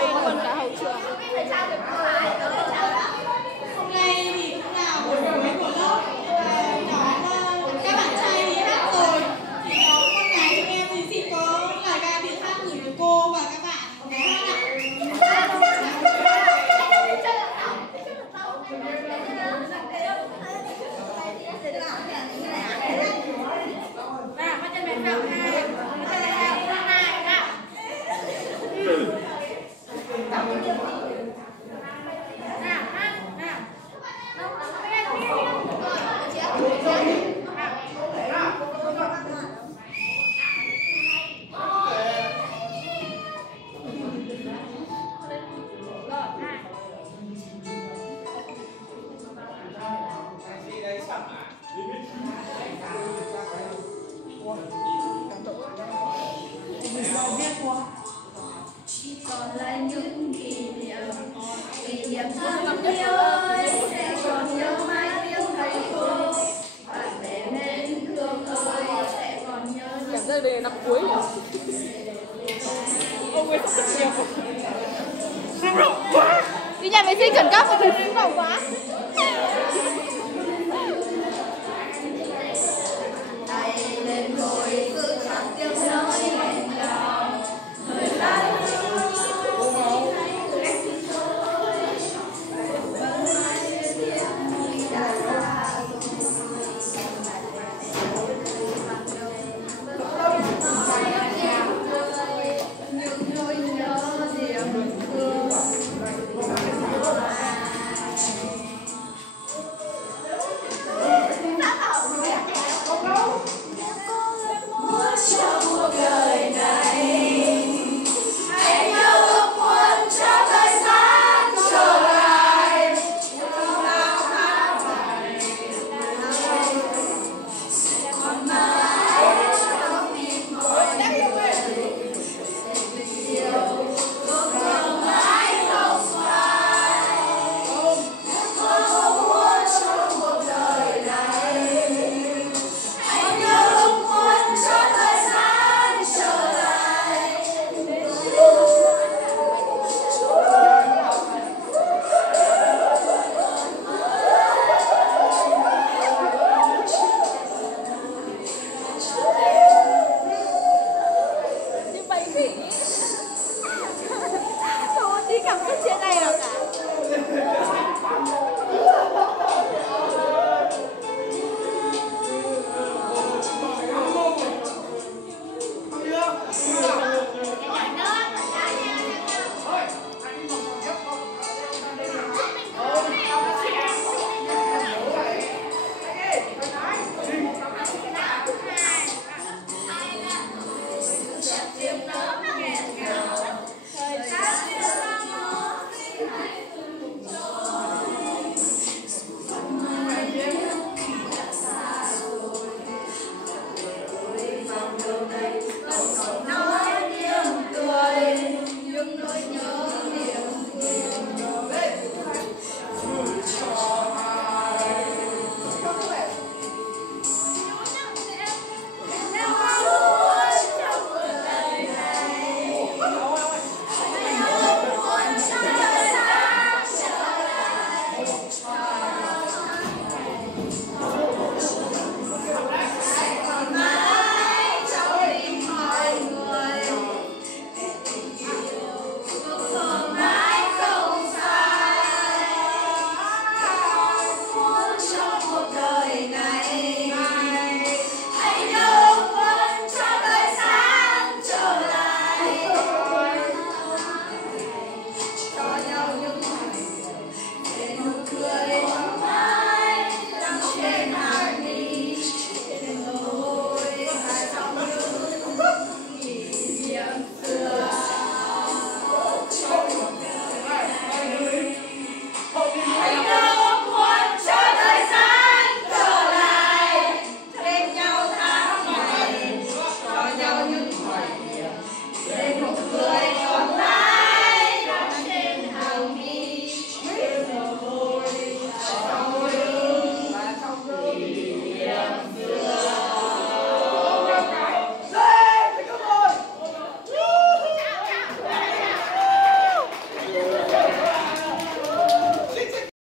luôn cả hậu trường. Hôm nay thì cũng là buổi cuối của lớp. Các bạn trai thì hát rồi, thì nhóm con gái chúng em thì xin có lời ca tiếng hát gửi đến cô và các bạn bé hát ạ. Chỉ còn lại những kỷ niệm thân yêu ơi, sẽ còn nhớ mãi tiếng thầy cô, bạn bè nên thương ơi, sẽ còn nhớ. Cảm giác đây là năm cuối nhỉ? Ông ấy thật nhiều. Đi nhà vệ sinh khẩn cấp, tôi thấy quá.